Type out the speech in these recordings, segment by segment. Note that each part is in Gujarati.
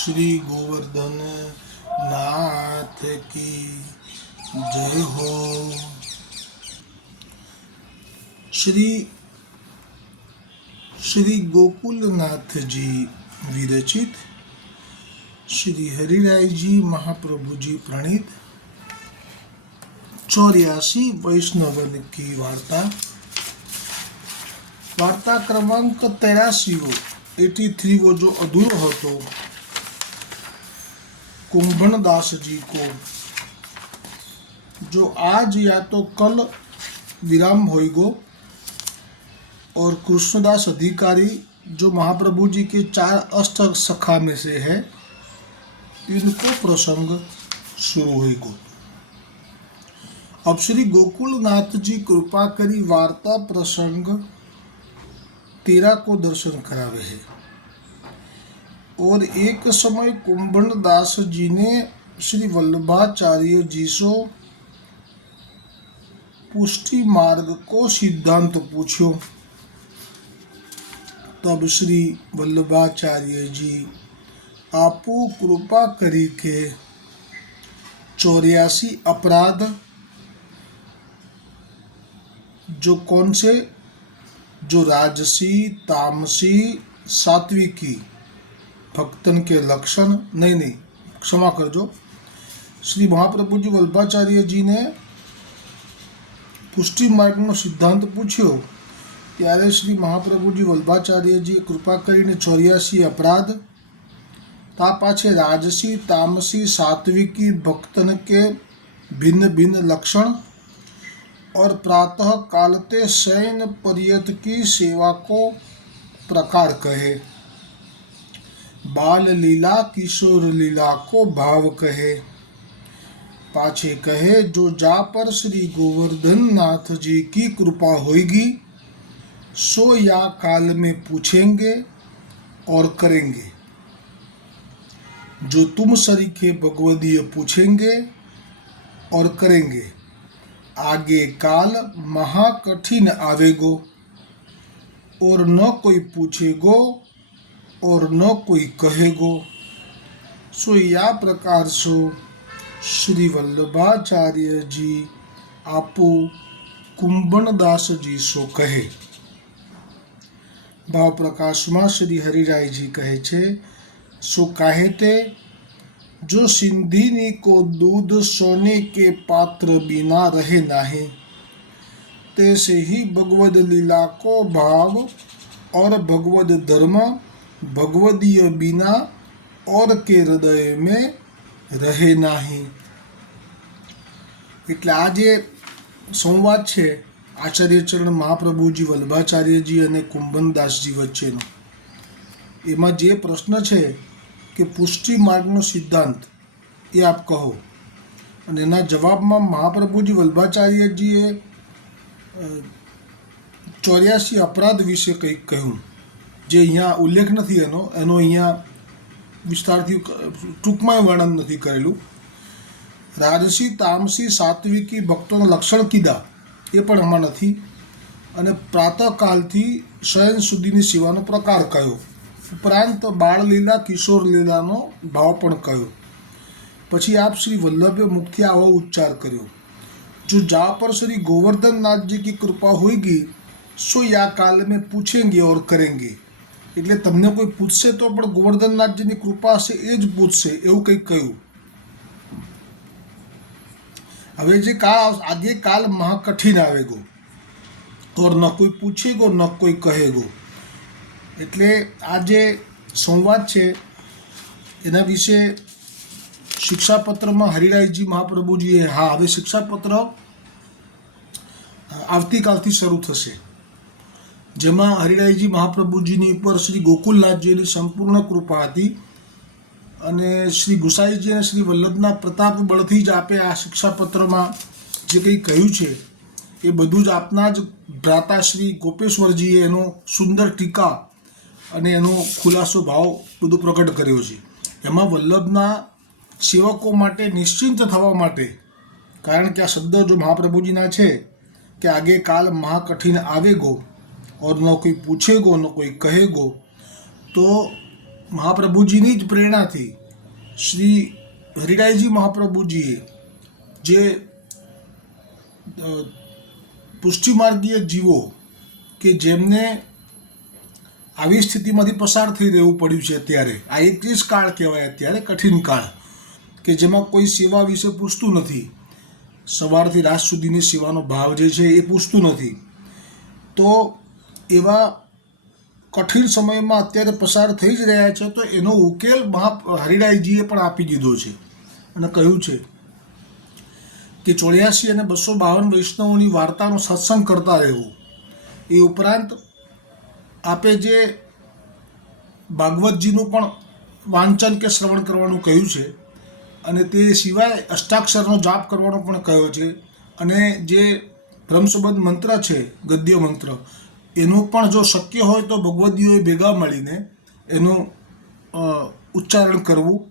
શ્રી ગોવર્ધન નાથ કી જય હો શ્રી શ્રી ગોકુલનાથજી વિરચિત શ્રી હરિરાયજી મહાપ્રભુજી પ્રણીત ચોર્યાસી વૈષ્ણવન કી વાર્તા વાર્તા ક્રમાંક તેરાસીઓ એટી થ્રીઓ જો અધૂરો હતો कुंभन दास जी को। जो आज या तो कल विराम होएगो और कृष्णदास अधिकारी जो महाप्रभु जी के चार अष्ट सखा में से है, इनको प्रसंग शुरू होएगो अब श्री गोकुलनाथ जी कृपा करी वार्ता प्रसंग तेरा को दर्शन करावे है। और एक समय कुंभन दास जी ने श्री वल्लभाचार्य जी सो पुष्टि मार्ग को सिद्धांत पूछो। तब श्री वल्लभाचार्य जी आपू कृपा करी के चौरासी अपराध, जो कौन से? जो राजसी, तामसी, सात्विकी। भक्तन के लक्षण नहीं नहीं क्षमा करजो श्री महाप्रभु जी वल्लभाचार्य जी ने પુષ્ટિ માર્ગનો સિદ્ધાંત પૂછ્યો ત્યારે શ્રી મહાપ્રભુજી વલ્ભાચાર્યજીએ કૃપા કરીને ચોર્યાસી अपराध ता पाछे राजसी तामसी सात्विकी भक्तन के भिन्न भिन्न लक्षण और प्रातः कालते शयन पर्यत की सेवा को प्रकार कहे बाल लीला किशोर लीला को भाव कहे। पाछे कहे, जो जा पर श्री गोवर्धन नाथ जी की कृपा होगी सो या काल में पूछेंगे और करेंगे। जो तुम सरीखे भगवदीय पूछेंगे और करेंगे। आगे काल महाकठिन आवेगो, और न कोई पूछेगो और न कोई कहेगो सो या प्रकार सो શ્રી વલ્લભાચાર્યજી આપો કુંભણદાસજી સો કહે ભાવ પ્રકાશમાં શ્રી હરિરાયજી કહે છે સો કાહે તે जो सिंधिनी को दूध सोने के पात्र बिना रहे नाही तैसे ही भगवद लीला को भाव और भगवद धर्म भगवदीय बिना और के हृदय में રહે નહીં એટલે આ જે સંવાદ છે આચાર્યચરણ મહાપ્રભુજી વલ્ભાચાર્યજી અને કુંભનદાસજી વચ્ચેનો એમાં જે પ્રશ્ન છે કે પુષ્ટિ માર્ગનો સિદ્ધાંત એ આપ કહો અને એના જવાબમાં મહાપ્રભુજી વલ્ભાચાર્યજીએ ચોર્યાસી અપરાધ વિશે કંઈક કહ્યું જે અહીંયા ઉલ્લેખ નથી એનો એનો અહીંયા વિસ્તારથી ટૂંકમાં વર્ણન નથી કરેલું. રાજસી તામસી સાત્વિકી, ભક્તોના લક્ષણ કીધા, એ પણ આમાં નથી. અને પ્રાતઃકાલથી શયન સુધીની સેવાનો પ્રકાર કયો? ઉપરાંત બાળલીલા કિશોર લીલાનો ભાવ પણ કયો? પછી આપ શ્રી વલ્લભે મુખ્ય આવો ઉચ્ચાર કર્યો. જો જા પર શ્રી ગોવર્ધનનાથજી કી કૃપા હોઈગી, સો યા કાલ મેં પૂછેંગે ઓર કરેંગે. એટલે તમને કોઈ પૂછશે તો પણ ગોવર્ધનનાથજીની કૃપા હશે એ જ પૂછશે, એવું કંઈક કહ્યું. હવે જે કાળ આજે કાલ મહાકઠિન આવેગો. તો ન કોઈ પૂછેગો, ન કોઈ કહેગો. એટલે આ જે સંવાદ છે, એના વિશે શિક્ષાપત્રમાં હરિરાયજી મહાપ્રભુજીએ, હા, હવે શિક્ષાપત્ર આવતીકાલથી શરૂ થશે. જેમાં હરિરાયજી મહાપ્રભુજીની ઉપર શ્રી ગોકુલનાથજીની સંપૂર્ણ કૃપા હતી અને શ્રી ગુસાઈજી અને શ્રી વલ્લભના પ્રતાપ બળથી જ આપે આ શિક્ષાપત્રમાં જે કંઈ કહ્યું છે, એ બધું જ આપના જ ભ્રાતા શ્રી ગોપેશ્વરજીએ એનો સુંદર ટીકા અને એનો ખુલાસો ભાવ બધું પ્રગટ કર્યો છે. એમાં વલ્લભના સેવકો માટે નિશ્ચિંત થવા માટે, કારણ કે આ શબ્દો જો મહાપ્રભુજીના છે, કે આગે કાલ મહાકઠિન આવેગો और न कोई पूछेगो न कोई कहेगो तो મહાપ્રભુજીની જ પ્રેરણાથી શ્રી હરિરાયજી મહાપ્રભુજીએ જે અ, પુષ્ટિમાર્ગીય જીવો કે જેમને આવી સ્થિતિમાંથી પસાર થઈ રહેવું પડ્યું છે અત્યારે આ એક જ કાળ કહેવાય અત્યારે કઠિન કાળ કે જેમાં કોઈ સેવા વિશે પૂછતું નથી સવારથી રાત સુધીની સેવાનો ભાવ જે છે એ પૂછતું નથી તો એવા કઠિન સમયમાં અત્યારે પસાર થઈ જ રહ્યા છે, તો એનો ઉકેલ મહા હરિરાયજીએ પણ આપી દીધો છે અને કહ્યું છે કે ચોર્યાસી અને બસો બાવન વૈષ્ણવોની વાર્તાનો સત્સંગ કરતા રહેવું. એ ઉપરાંત આપે જે ભાગવતજીનું પણ વાંચન કે શ્રવણ કરવાનું કહ્યું છે અને તે સિવાય અષ્ટાક્ષરનો જાપ કરવાનો પણ કહ્યો છે અને જે બ્રહ્મસંબંધ મંત્ર છે, ગદ્ય મંત્ર એનું પણ જો શક્ય હોય તો ભગવદીઓએ ભેગા મળીને એનું ઉચ્ચારણ કરવું.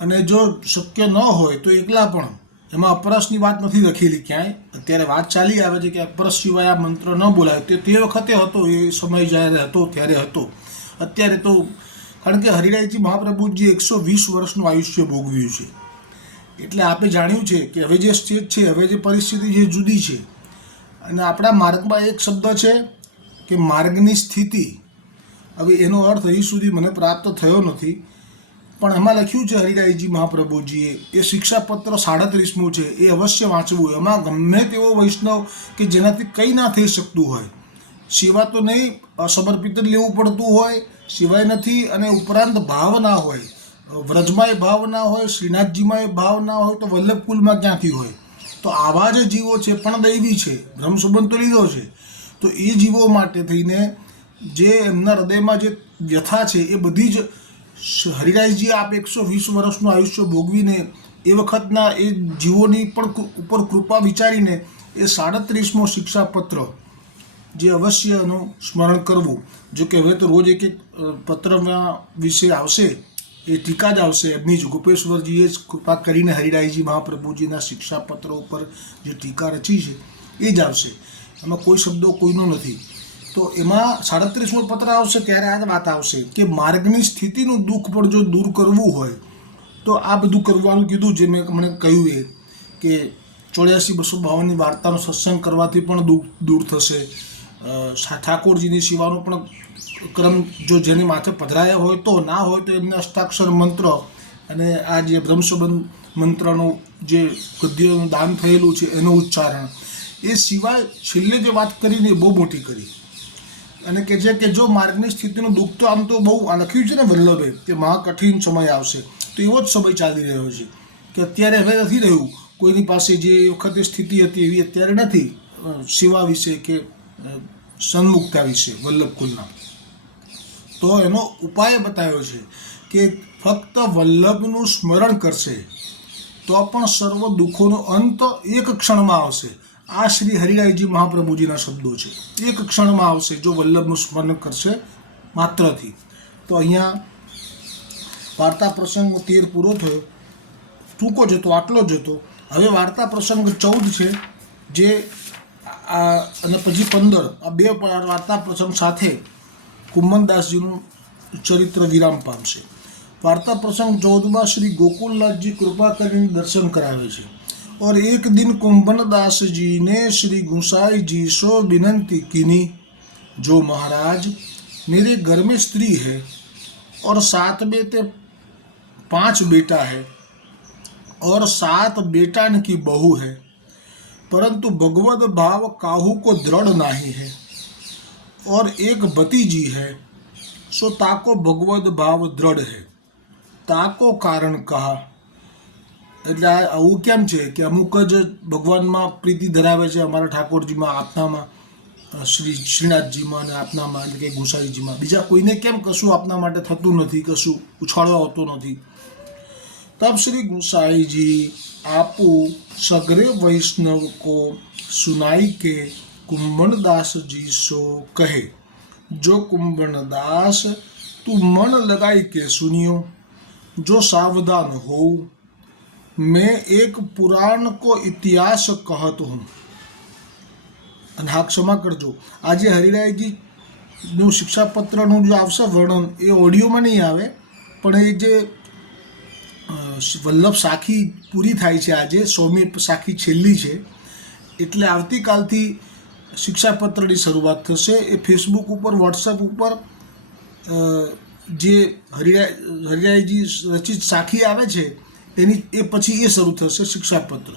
અને જો શક્ય ન હોય તો એકલા પણ. એમાં અપરસની વાત નથી લખેલી ક્યાંય. અત્યારે વાત ચાલી આવે છે કે અપરસ સિવાય આ મંત્ર ન બોલાય. તે તે વખતે હતો, એ સમય જ્યારે હતો, ત્યારે હતો. અત્યારે તો કારણ કે હરિરાયજી મહાપ્રભુજી એકસો વીસ વર્ષનું આયુષ્ય ભોગવ્યું છે. એટલે આપણે જાણ્યું છે કે હવે જે સ્ટેજ છે, હવે જે પરિસ્થિતિ જે જુદી છે. અને આપણા માર્ગમાં એક શબ્દ છે કે માર્ગની સ્થિતિ, હવે એનો અર્થ હજી સુધી મને પ્રાપ્ત થયો નથી. પણ એમાં લખ્યું છે હરિરાયજી મહાપ્રભુજીએ એ શિક્ષાપત્ર સાડત્રીસમું છે, એ અવશ્ય વાંચવું. એમાં ગમે તેવો વૈષ્ણવ કે જેનાથી કંઈ ના થઈ શકતું હોય. સેવા તો નહીં સમર્પિત જ લેવું પડતું હોય, સિવાય નથી અને ઉપરાંત ભાવ ના હોય. વ્રજમાંય ભાવ ના હોય શ્રીનાથજીમાંય ભાવ ના હોય, તો વલ્લભકુલમાં ક્યાંથી હોય? તો આવા જે જીવો છે, પણ દૈવી છે. બ્રહ્મસંબંધ તો લીધો છે. તો એ જીવો માટે થઈને જે એમના હૃદયમાં જે વ્યથા છે, એ બધી જ હરિરાયજી આપ એકસો વીસ વર્ષનું આયુષ્ય ભોગવીને એ વખતના એ જીવોની પણ ઉપર કૃપા વિચારીને એ સાડત્રીસમો શિક્ષાપત્ર જે અવશ્ય એનું સ્મરણ કરવું. જો કે હવે તો રોજ એક એક પત્રમાં વિશે આવશે, એ ટીકા જ આવશે. એમની જ ગોપેશ્વરજીએ જ કૃપા કરીને હરિરાયજી મહાપ્રભુજીના શિક્ષાપત્ર ઉપર જે ટીકા રચી છે, એ જ આવશે. એમાં કોઈ શબ્દો કોઈનો નથી. તો એમાં સાડત્રીસમો પત્ર આવશે ત્યારે આ વાત આવશે? કે માર્ગની સ્થિતિનું દુઃખ પણ જો દૂર કરવું હોય, તો આ બધું કરવાનું કીધું જે મેં મને કહ્યું એ, કે ચોર્યાસી બસો બાવનની વાર્તાનો સત્સંગ કરવાથી પણ દુઃખ દૂર થશે. ઠાકોરજીની સેવાનો પણ ક્રમ જો જેની માથે પધરાયા હોય તો, ના હોય તો એમને અષ્ટાક્ષર મંત્ર અને આ જે બ્રહ્મસબંધ મંત્રનું જે ગદ્યનું દાન થયેલું છે, એનું ઉચ્ચારણ. એ સિવાય છેલ્લે જે વાત કરીને બહુ મોટી કરી. અને કે છે કે જો માર્ગની સ્થિતિનું દુઃખ તો આમ તો બહુ લખ્યું છે ને વલ્લભે કે મહા કઠિન સમય આવશે. તો એવો જ સમય ચાલી રહ્યો છે કે અત્યારે હવે નથી રહ્યું. કોઈની પાસે જે વખતે સ્થિતિ હતી એવી અત્યારે નથી. સેવા વિશે કે સન્મુખતા વિશે વલ્લભકુલના તો એનો ઉપાય બતાવ્યો છે કે ફક્ત વલ્લભનું સ્મરણ કરશે તો પણ સર્વ દુઃખોનો અંત એક ક્ષણમાં આવશે. આ શ્રી હરિરાયજી મહાપ્રભુજીના શબ્દો છે. એક ક્ષણમાં આવશે, જો વલ્લભનું સ્મરણ કરશે માત્રથી. તો અહીંયા વાર્તા પ્રસંગ તેર પૂરો થયો. ટૂંકો જતો આટલો જ હતો. હવે વાર્તા પ્રસંગ ચૌદ છે, જે આ અને પછી પંદર, આ બે વાર્તા પ્રસંગ સાથે કુંમનદાસજીનું ચરિત્ર વિરામ પામશે. વાર્તા પ્રસંગ ચૌદમાં શ્રી ગોકુલનાથજી કૃપા કરીને દર્શન કરાવે છે. और एक दिन कुंभन दास जी ने श्री गुसाई जी सो विनंती कीनी, जो महाराज, मेरे घर में स्त्री है और सात बेटे, पाँच बेटा है और सात बेटा की बहू है, परंतु भगवत भाव काहू को दृढ़ नहीं है और एक भतीजी है, सो ताको भगवत भाव दृढ़ है। ताको कारण कहा એટલે આવું કેમ છે કે અમુક જ ભગવાનમાં પ્રીતિ ધરાવે છે અમારા ઠાકોરજીમાં, આપનામાં શ્રી શ્રીનાથજીમાં અને આપનામાં એટલે કે ગોસાઈજીમાં. બીજા કોઈને કેમ કશું આપના માટે થતું નથી, કશું ઉછાળવા આવતો નથી? તબ શ્રી ગુસાઈજી, આપો સગરે વૈષ્ણવ કો સુનાઈ કે કુંભણદાસજી સો કહે. જો કુંભણદાસ તું મન લગાઈ કે સુનિયો, જો સાવધાન હોઉં मैं एक पुराण को इतिहास कहत हूँ અને હા ક્ષમા કરજો આજે હરિરાયજી નું શિક્ષાપત્રનું જે આવશે વર્ણન એ ઓડિયોમાં નહીં આવે પણ એ જે અ, વલ્લભ સાખી પૂરી થાય છે આજે સોમી સાખી છેલ્લી છે એટલે આવતીકાલથી શિક્ષાપત્રની શરૂઆત થશે એ ફેસબુક ઉપર વોટ્સઅપ ઉપર અ, જે હરિરાય હરિરાયજી રચિત સાખી આવે છે તેની એ પછી એ શરૂ થશે શિક્ષાપત્ર.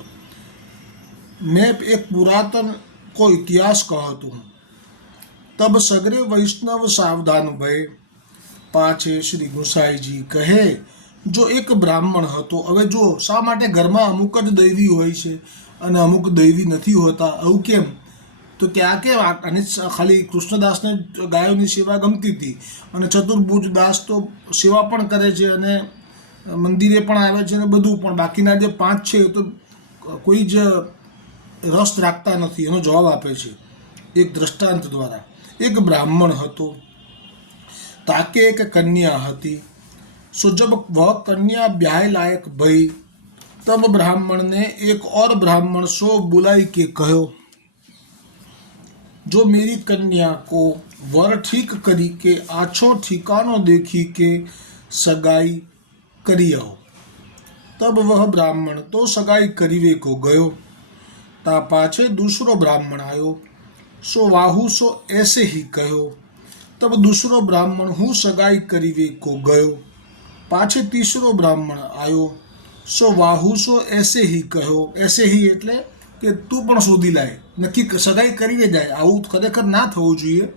નેપ એક પુરાતન કો ઇતિહાસ કહતો હું. તબ સગરે વૈષ્ણવ સાવધાન ભય. પાછે શ્રી ગુસાઈજી કહે, જો એક બ્રાહ્મણ હતો, હવે જો શા માટે ઘરમાં અમુક જ દૈવી હોય છે અને અમુક દૈવી નથી હોતા? આવું કેમ? તો કે આ કેમ? અને ખાલી કૃષ્ણદાસને ગાયોની સેવા ગમતી હતી અને ચતુર્ભુજ દાસ તો સેવા પણ કરે છે અને મંદિરે પણ આવ્યા છે અને બધું પણ. બાકીના જે પાંચ છે એ તો કોઈ જ રસ રાખતા નથી. એનો જવાબ આપે છે એક દ્રષ્ટાંત દ્વારા. એક બ્રાહ્મણ હતો. તાકે એક કન્યા હતી. સો જબ વ કન્યા બ્યાય લાયક ભઈ, તબ બ્રાહ્મણને એક ઓર બ્રાહ્મણ સો બુલાઈ કે કહ્યો, જો મેરી કન્યા કો વર ઠીક કરી કે, આછો ઠીકાનો દેખી કે, સગાઈ કરી આવો. તબ વહ બ્રાહ્મણ તો સગાઈ કરીવે કો ગયો. તા પાછે દૂસરો બ્રાહ્મણ આવ્યો સો વાહુ સો એસે હી કહ્યો તબ દૂસરો બ્રાહ્મણ હું સગાઈ કરીવે કો ગયો. પાછે તીસરો બ્રાહ્મણ આવ્યો સો વાહુ સો એસે હી કહ્યો એસે હી એટલે કે તું પણ શોધી લાય. નક્કી સગાઈ કરીને જાય. આવું ખરેખર ના થવું જોઈએ.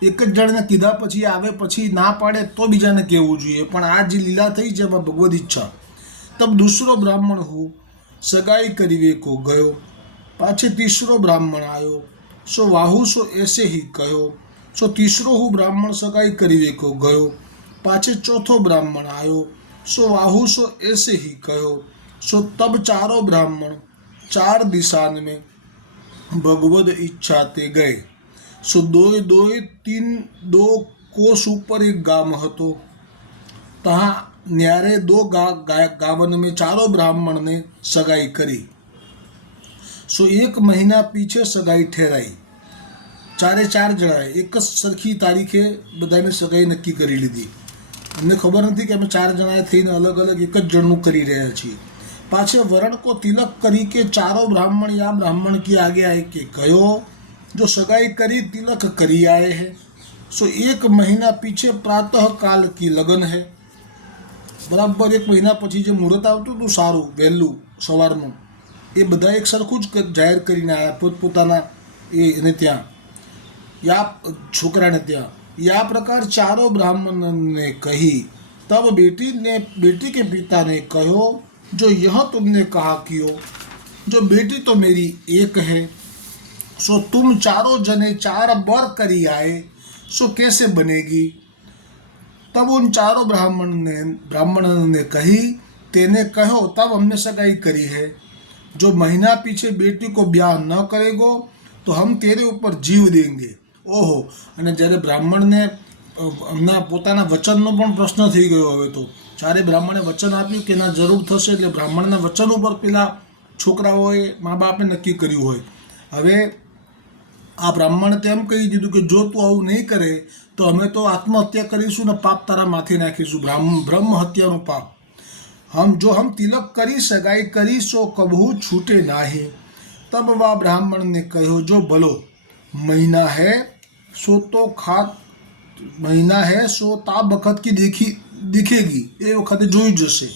એક જ જણને કીધા પછી આવે પછી ના પાડે તો બીજાને કહેવું જોઈએ પણ આ જે લીલા થઈ છે એમાં ભગવદ ઈચ્છા તબ દૂસરો બ્રાહ્મણ હું સગાઈ કરી કો ગયો પાછે તીસરો બ્રાહ્મણ આવ્યો સો વાહુ સો એસે હી કહ્યો સો તીસરો હું બ્રાહ્મણ સગાઈ કરી કો ગયો પાછે ચોથો બ્રાહ્મણ આવ્યો સો વાહુ સો એસે હી કહ્યો સો તબ ચારો બ્રાહ્મણ ચાર દિશાન મેં ભગવદ ઈચ્છા તે ગયે સો દોય દોય તીન દો कोस ઉપર એક ગામ હતો. તહા ન્યારે દો ગાવન મેં ચારો બ્રાહ્મણને સગાઈ કરી. સો એક મહિના પીછે સગાઈ ઠેરાઈ. ચારે ચાર જણાએ એક જ સરખી તારીખે બધાને સગાઈ નક્કી કરી લીધી. અમને ખબર નથી કે અમે ચાર જણાએ થઈને અલગ અલગ એક જ જણનું કરી રહ્યા છીએ. પાછે વરણકો તિલક કરી કે ચારો બ્રાહ્મણ યા બ્રાહ્મણ કી આગે આય કે ગયો? जो सगाई करी, तिलक करी आए हैं। सो एक महीना पीछे प्रातः काल की लगन है। बराबर एक महीना पछी जो मुहूर्त आत तो सारू वेलू सवार ये बधा एक सरखूज ज़ाहिर कर आया पोतपोता त्या। या छोकरा ने त्या। या प्रकार चारों ब्राह्मण ने कही, तब बेटी ने, बेटी के पिता ने कहो, जो यह तुमने कहा कि जो बेटी तो मेरी एक है सो तुम चारों जने चार बर करी आए सो कैसे बनेगी तब उन चारों ब्राह्मण ने ब्राह्मण ने कही तेने कहो तब हमने सगाई करी है जो महीना पीछे बेटी को ब्याह न करेगो तो हम तेरे ऊपर जीव देंगे ઓહો અને જ્યારે બ્રાહ્મણને અ, એમના પોતાના વચનનો પણ પ્રશ્ન થઈ ગયો હવે તો જ્યારે બ્રાહ્મણે વચન આપ્યું કે ના જરૂર થશે એટલે બ્રાહ્મણના વચન ઉપર પેલા છોકરાઓએ મા બાપે નક્કી કર્યું હોય હવે આ બ્રાહ્મણે તેમ કહી દીધું કે જો તું આવું નહીં કરે તો અમે તો આત્મહત્યા કરીશું ને પાપ તારા માથે નાખીશું બ્રાહ્મ બ્રહ્મ હત્યાનું પાપ हम जो हम तिलक करी सगाई करी सो कबहू छूटे नाही तब वह ब्राह्मण ने कहो जो भलो महीना है सो तो खात મહિના હે સો તા વખત કી દેખી દિખેગી એ વખતે જોઈ જશે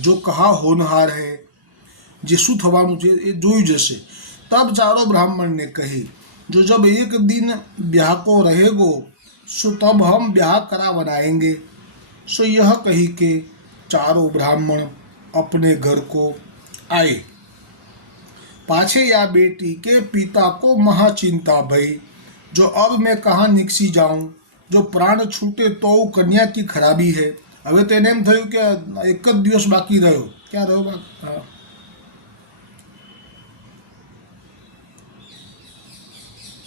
જો કહા હોનહાર હે જે શું થવાનું છે એ જોઈ જશે તબ ચારો બ્રાહ્મણ ને કહી જો જબ એક દિન ब्याह को रहेगो सो तब हम ब्याह करा बनाएंगे सो यह कही के चारों ब्राह्मण अपने घर को आए पाछे या बेटी के पिता को महाचिंता भई जो अब मैं कहाँ निकसी जाऊं जो પ્રાણ છૂટે તો કન્યા કી ખરાબી હે હવે તો એને એમ થયું કે એક જ દિવસ બાકી રહ્યો ક્યાં રહ્યો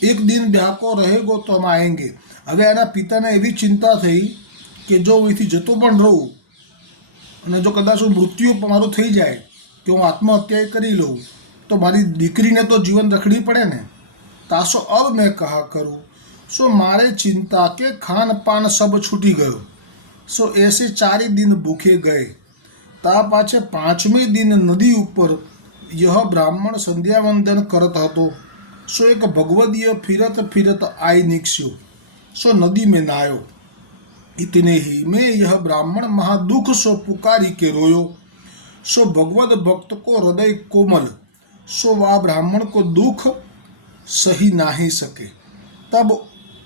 એક દિન ડાકો રહેગો તો અમે આવેંગે હવે એના પિતાને એવી ચિંતા થઈ કે જો હું અહીંથી જતો પણ રહું અને જો કદાચ હું મૃત્યુ મારું થઈ જાય કે હું આત્મહત્યા કરી લઉં, તો મારી દીકરીને તો જીવન રખડી પડે ને? તાસો અબ મેં કહા કરું. સો મારે ચિંતા કે ખાન પાન સબ છૂટી ગયો. સો એસે ચારી દિન ભૂખે ગયે. તા પાછે પાંચમી દિન નદી ઉપર યહ બ્રાહ્મણ સંધ્યાવંદન કરતો હતો. સો એક ભગવદીય ફિરત ફિરત આઈ નીકસ્યો सो नदी में नहायो इतने ही में यह ब्राह्मण महादुख सो पुकारी के रोयो सो भगवत भक्त को हृदय कोमल सो वह ब्राह्मण को दुख सही ना ही सके तब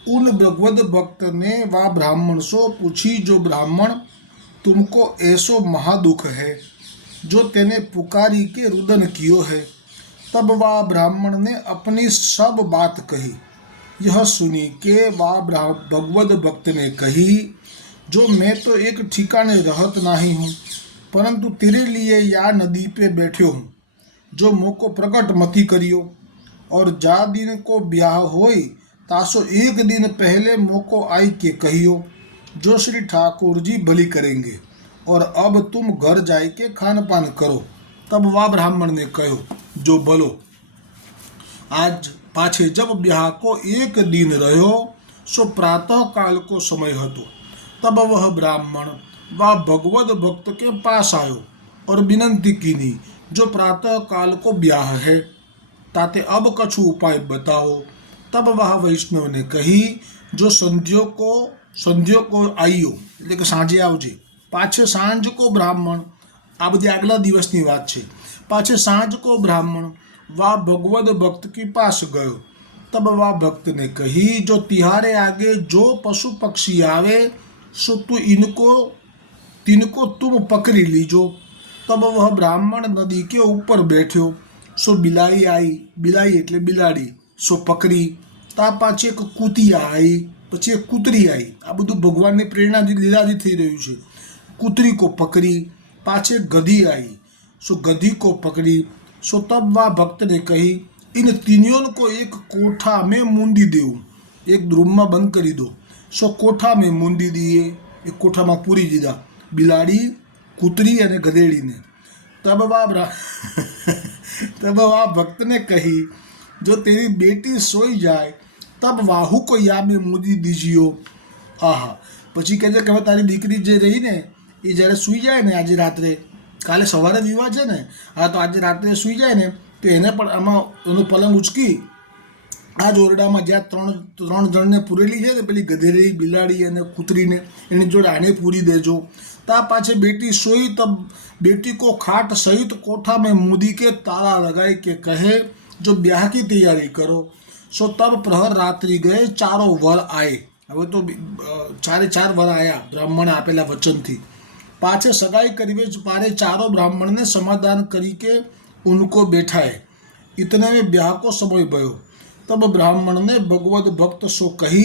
उन भगवत भक्त ने वह ब्राह्मण सो पूछी जो ब्राह्मण तुमको ऐसो महादुख है जो तेने पुकारी के रुदन कियो है तब वह ब्राह्मण ने अपनी सब बात कही। यह सुनी के वह भगवत भक्त ने कही, जो मैं तो एक ठिकाने रहत नहीं हूँ, परंतु तेरे लिए या नदी पे बैठो हूँ, जो मोको प्रकट मती करियो। और जा दिन को ब्याह होई, तासो एक दिन पहले मोको आई के कहियो, जो श्री ठाकुर जी भली करेंगे। और अब तुम घर जाए के खान पान करो। तब वह ब्राह्मण ने कहो जो बोलो आज पाछे जब ब्याह को एक दिन रहो सो प्रातः काल को समय હતો तब वह ब्राह्मण वह भगवत भक्त के पास आयो और विनंती कीनी जो प्रातः काल को ब्याह है ताते अब कछु उपाय बताओ तब वह वैष्णव ने कही જો સંધ્યો કો સંધ્યો કો આઈયો એટલે કે સાંજે આવજે પાછે સાંજ કો બ્રાહ્મણ આ બધી આગલા દિવસની વાત છે પાછી સાંજ કો બ્રાહ્મણ વા ભગવદ ભક્ત કી પાસ ગયો. તબ વા ભક્તને કહી, જો તિહારે આગે જો પશુ પક્ષી આવે, સો તું ઇનકો, તિનકો તું પકડી લીજો. તબ વહ બ્રાહ્મણ નદી કે ઉપર બેઠ્યો. સો બિલાઈ આવી બિલાઈ એટલે બિલાડી. સો પકડી. તા પાછી એક કૂતિયા આવી પછી એક કૂતરી આવી આ બધું ભગવાનની પ્રેરણાથી લીલાથી થઈ રહ્યું છે. કૂતરી કો પકડી, પાછે ગધી આવી सो गधी को पकड़ी सो तब वह भक्त ने कही इन तीनियों को एक कोठा में मूंदी देऊ एक रूम में बंद કરી દો સો કોઠા મેં મૂંદી દીએ એક કોઠામાં પૂરી દીધા બિલાડી કૂતરી અને ગધેડીને તબ વા બ્રા તબ વા ભક્તને કહી જો તેરી બેટી સોઈ જાય તબ વાહુ કો યાબે મૂદી દીજીયો આહા પછી કહે છે કે હવે તારી દીકરી જે રહી ને એ જ્યારે સૂઈ જાય ને આજે રાત્રે કાલે સવારે વિવાહ છે ને, હા, તો આજે રાત્રે સૂઈ જાય ને, તો એને પણ આમાં એનું પલંગ ઉચકી, આ જ ઓરડામાં જ્યાં ત્રણ ત્રણ જણને પૂરેલી છે ને, પેલી ગધેરી, બિલાડી અને કૂતરીને, એની જોડે આને પૂરી દેજો. તા પાછે બેટી સોઈ તબ બેટી કો ખાટ સહિત કોઠા મેં મોદી કે તાળા લગાઈ કે કહે, જો બ્યાહકી તૈયારી કરો. સો તબ પ્રહર રાત્રિ ગયે, ચારો વર આય. હવે તો ચારે ચાર વર આયા, બ્રાહ્મણે આપેલા વચનથી. पाछे सगाई करीबे पारे चारों ब्राह्मण ने समाधान करी के उनको बैठाए। इतने में ब्याह को समय भयो। तब ब्राह्मण ने भगवत भक्त सो कही,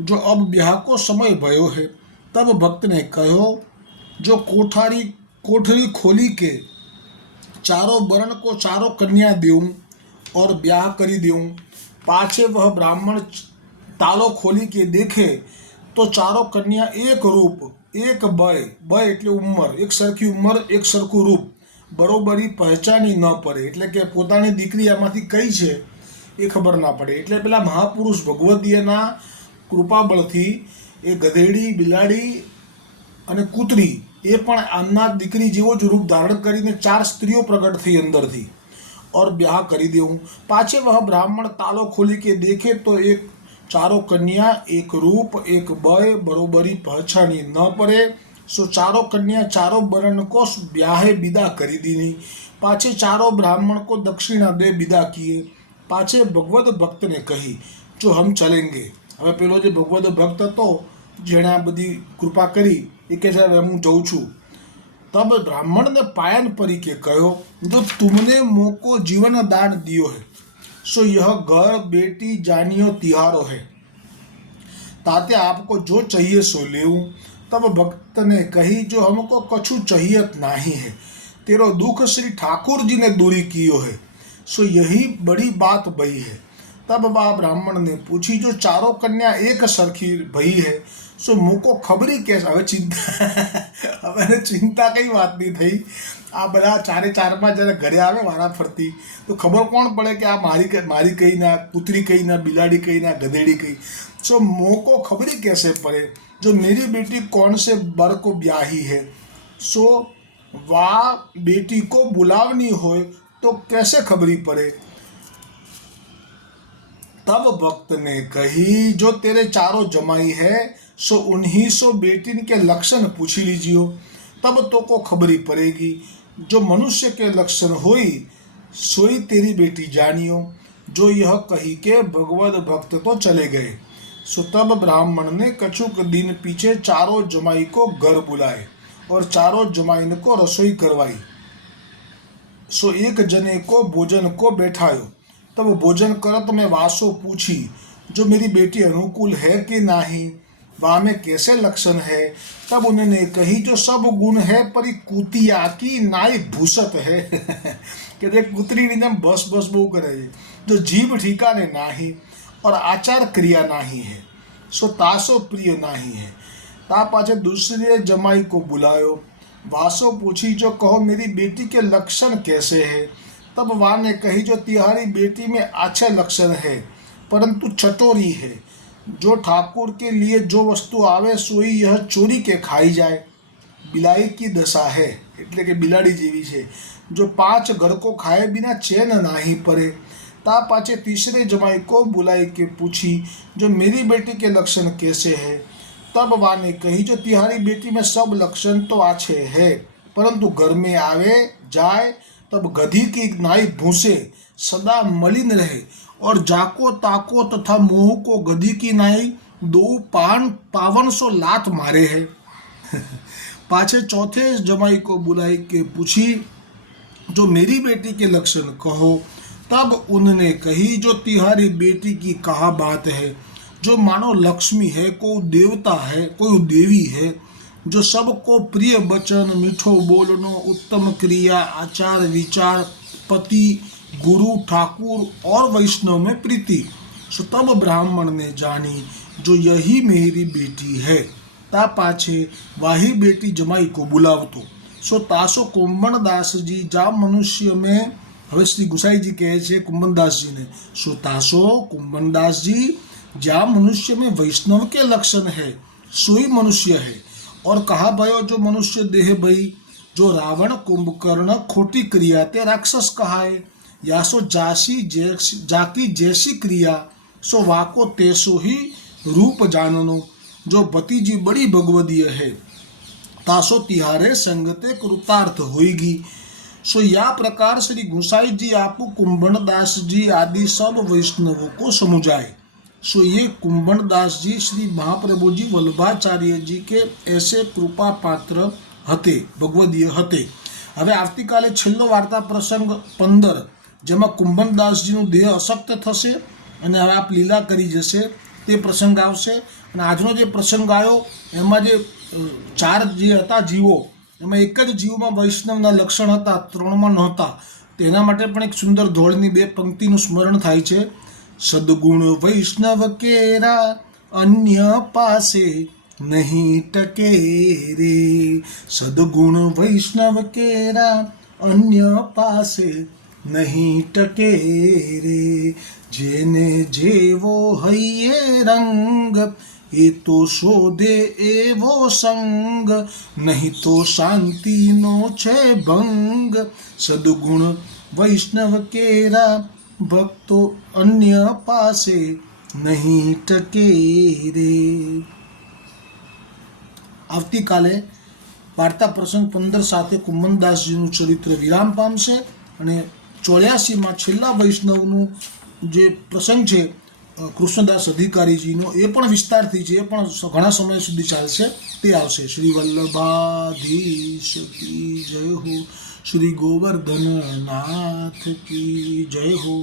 जो अब ब्याह को समय भयो है, तब भक्त ने कहो, जो कोठारी, कोठरी खोली के चारों वर्ण को चारों कन्या दूँ और ब्याह करी दूँ पाछे वह ब्राह्मण तालो खोली के देखे तो चारों कन्या एक रूप એક બય બય એટલે ઉંમર, એક સરખી ઉંમર, એક સરખું રૂપ. બરોબરી પહેચાની ન પડે, એટલે કે પોતાની દીકરી આમાંથી કઈ છે એ ખબર ના પડે. એટલે પેલા મહાપુરુષ ભગવદીયના કૃપાબળથી એ ગધેડી, બિલાડી અને કૂતરી એ પણ આમના દીકરી જેવો જ રૂપ ધારણ કરીને ચાર સ્ત્રીઓ પ્રગટ થઈ અંદરથી. ઓર બ્યાહ કરી દેવું. પાછે વહ બ્રાહ્મણ તાલો ખોલી કે દેખે તો એક ચારો કન્યા એક રૂપ, એક બય, બરોબરી પહેછાણી ન પડે. સો ચારો કન્યા, ચારો બરણ કો બ્યાહે બિદા કરી દીની પાછે ચારો બ્રાહ્મણ કો દક્ષિણા દે વિદા કીએ. પાછે ભગવદ ભક્તને કહી, જો હમ ચલેંગે. હવે પેલો જે ભગવદ ભક્ત હતો, જેણે આ બધી કૃપા કરી, એ કહે સાહેબ હું જઉં છું. તબ બ્રાહ્મણને પાયન પરીકે કહ્યો, જો તુમને મોકો જીવન દાન દિયો હે. सो यह घर बेटी जानियो तिहारो है ताते आपको जो चाहिए सो लेऊं तब भक्त ने कही जो हमको कछु चाहिए नहीं है तेरो दुख श्री ठाकुर जी ने दूरी कियो है सो यही बड़ी बात भई है तब वह ब्राह्मण ने पूछी जो चारों कन्या एक सरखी भई है સો મૂકો? ખબરી કેસ હવે ચિંતા હવે ચિંતા કઈ વાતની થઈ. આ બધા ચારે ચાર પાંચ જ્યારે ઘરે આવે વારા ફરતી. તો ખબર કોણ પડે કે આ મારી મારી કઈ ના કૂતરી કઈ ના, બિલાડી કઈ ના, ગધેડી કઈ? સો મોકો, ખબરી કેસે પડે? જો મેરી બેટી કોણ સે બર કો બ્યાહી હે? સો, વા બેટી કો બુલાવની હોય તો કેસે ખબરી પડે? तब भक्त ने कही, जो तेरे चारों जमाई है, सो उन्हीं सो बेटी के लक्षण पूछी लीजियो। तब तो को खबरी पड़ेगी, जो मनुष्य के लक्षण होई, सोई तेरी बेटी जानियो। जो यह कही के भगवत भक्त तो चले गए। सो तब ब्राह्मण ने कछुक दिन पीछे चारों जमाई को घर बुलाए और चारों जमाइन को रसोई करवाई। सो एक जने को भोजन को बैठायो। तो तब भोजन करत तो मैं वासो पूछी, जो मेरी बेटी अनुकूल है कि नाही? वहाँ में कैसे लक्षण है? तब उन्होंने कही, जो सब गुण है परी कूतिया की नाई भूसत है। कहते કૂતરીની बस बस बो कर। કરે છે જો જીભ ना ही और आचार क्रिया नाही है, सो तासो प्रिय नहीं है। ता पाचे दूसरे जमाई को बुलायो। वासो पूछी, जो कहो मेरी बेटी के लक्षण कैसे है? तब वाह ने कही जो तिहारी बेटी में अच्छे लक्षण है परंतु चटोरी है जो ठाकुर के लिए जो वस्तु आवे सोई यह ચોરી કે ખાઈ જાય બિલાઈ કી દશા હે એટલે કે બિલાડી જેવી છે जो पांच घर को खाए बिना चैन नहीं पड़े ता पाचे तीसरे जमाई को बुलाई के पूछी जो मेरी बेटी के लक्षण कैसे है तब वा ने कही जो तिहारी बेटी में सब लक्षण तो अच्छे है परंतु घर में आवे जाए तब गधी की नाई भूसे सदा मलिन रहे और जाको ताको तथा मोह को गधी की नाई दो पान पावन सो लात मारे है। पाछे चौथे जमाई को बुलाई के पूछी, जो मेरी बेटी के लक्षण कहो, तब उनने कही जो तिहारी बेटी की कहा बात है। जो मानो लक्ष्मी है, कोई देवता है, कोई देवी है जो सबको प्रिय वचन मीठो बोलनो उत्तम क्रिया आचार विचार पति गुरु ठाकुर और वैष्णव में प्रीति सो तब ब्राह्मण ने जानी जो यही मेरी बेटी है ता पाछे वाही बेटी जमाई को बुलावतो સો તાસો કુંભણદાસજી જા મનુષ્ય મેં હવે શ્રી ગુસાઈજી કહે છે कुंभनदासजी सो तासो कुंभनदासजी ज्या मनुष्य में वैष्णव के लक्षण है सोई मनुष्य है और कहा, भयो जो मनुष्य देह भई, जो रावण कुंभकर्ण खोटी क्रिया ते राक्षस कहाए। या सो जासी जैसी जाकी जैसी क्रिया, सो वाको तेसो ही रूप जाननो, जो भतीजी बड़ी भगवदीय है। तासो तिहारे संगते कृतार्थ होगी सो या प्रकार श्री गुसाई जी आपको कुंभन दास जी आदि सब वैष्णवों को समझाए। सो ये कुंभन दास जी श्री महाप्रभु जी वल्लभाचार्य जी के ऐसे कृपा पात्र હતે ભગવદીય હતે હવે આવતીકાલે છેલ્લો વાર્તા પ્રસંગ પંદર જેમાં કુંભનદાસજીનું દેહ અશક્ત થશે અને હવે આપ લીલા કરી જશે તે પ્રસંગ આવશે અને આજનો જે પ્રસંગ આવ્યો એમાં જે અ, ચાર જે હતા જીવો એમાં એક જ જીવમાં વૈષ્ણવના લક્ષણ હતા ત્રણમાં નહોતા તેના માટે પણ એક સુંદર ધોળની બે પંક્તિનું સ્મરણ થાય છે સદગુણ વૈષ્ણવ કેરા અન્ય પાસે નહીં ટકે રે સદગુણ વૈષ્ણવ કેરા અન્ય પાસે નહીં ટકે રે જેને જેવો હૈયે રંગ એ તો શોધે એવો સંગ નહીં તો શાંતિનો છે ભંગ સદગુણ વૈષ્ણવ કેરા ભક્તો અન્ય પાસે નહીં ટકે રે. આવતીકાલે વાર્તા પ્રસંગ પંદર સાથે કુંભનદાસજીનું ચરિત્ર વિરામ પામશે અને ચોર્યાસીમાં છેલ્લા વૈષ્ણવનું જે પ્રસંગ છે કૃષ્ણદાસ અધિકારીજીનો, એ પણ વિસ્તારથી છે, એ પણ ઘણા સમય સુધી ચાલશે. તે આવશે. શ્રી વલ્લભાધીશ કી જય હો. શ્રી ગોવર્ધન નાથ કી જય હો